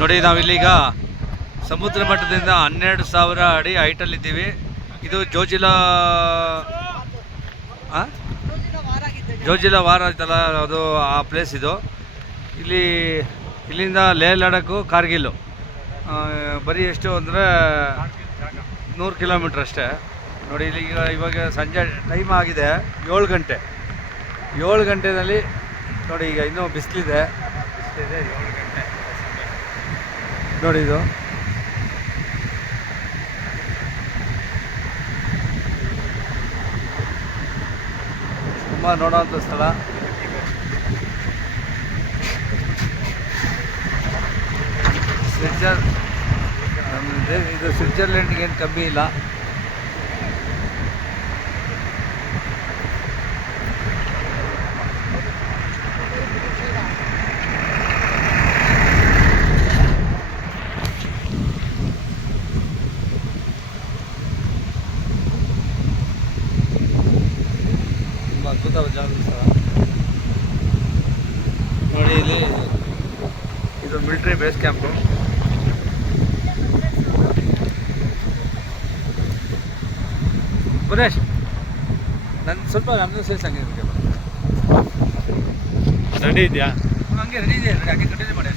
ನೋಡಿ, ನಾವಿಲ್ಲೀಗ ಸಮುದ್ರ ಮಟ್ಟದಿಂದ ಹನ್ನೆರಡು ಸಾವಿರ ಅಡಿ ಹೈಟಲ್ಲಿದ್ದೀವಿ. ಇದು ಜೋಜಿಲಾ? ಜೋಜಿಲಾ ವಾರ ಐತಲ್ಲ ಅದು ಆ ಪ್ಲೇಸ್ ಇದು. ಇಲ್ಲಿ, ಇಲ್ಲಿಂದ ಲೇ ಲಡಾಖು ಕಾರ್ಗಿಲ್ಲು ಬರೀ ಎಷ್ಟು ಅಂದರೆ ನೂರು ಕಿಲೋಮೀಟ್ರ್ ಅಷ್ಟೇ. ನೋಡಿ ಇಲ್ಲಿ ಈಗ ಇವಾಗ ಸಂಜೆ ಟೈಮ್ ಆಗಿದೆ, ಏಳು ಗಂಟೆ. ಏಳು ಗಂಟೆನಲ್ಲಿ ನೋಡಿ, ಈಗ ಇನ್ನೂ ಬಿಸಿಲಿದೆ. ಬಿಸಿಲಿದೆ, ಏಳು ಗಂಟೆ. ನೋಡಿ ಇದು. ತುಂಬ ನೋಡೋವಂಥ ಸ್ಥಳ. ಸ್ವಿಟ್ಜರ್ ಇದು. ಸ್ವಿಟ್ಜರ್ಲೆಂಡ್ಗೆ ಏನು ಕಮ್ಮಿ ಇಲ್ಲ. ತುಂಬ ಅದ್ಭುತವಾದ ಜಾಗ ಸ್ಥಳ ನೋಡಿ ಇಲ್ಲಿ ಇದು ಮಿಲಿಟ್ರಿ ಬೇಸ್ ಕ್ಯಾಂಪು. ಪುರೇಶ್ ನನ್ನ ಸ್ವಲ್ಪ ನಮ್ಮದು ಸೇರಿಸಿ ಹಂಗೆ. ರೆಡಿ ಇದೆಯಾ? ಹಂಗೆ ರೆಡಿ ಇದೆ ಹಾಗೆ ಕಂಟಿನ್ಯೂ ಮಾಡಿ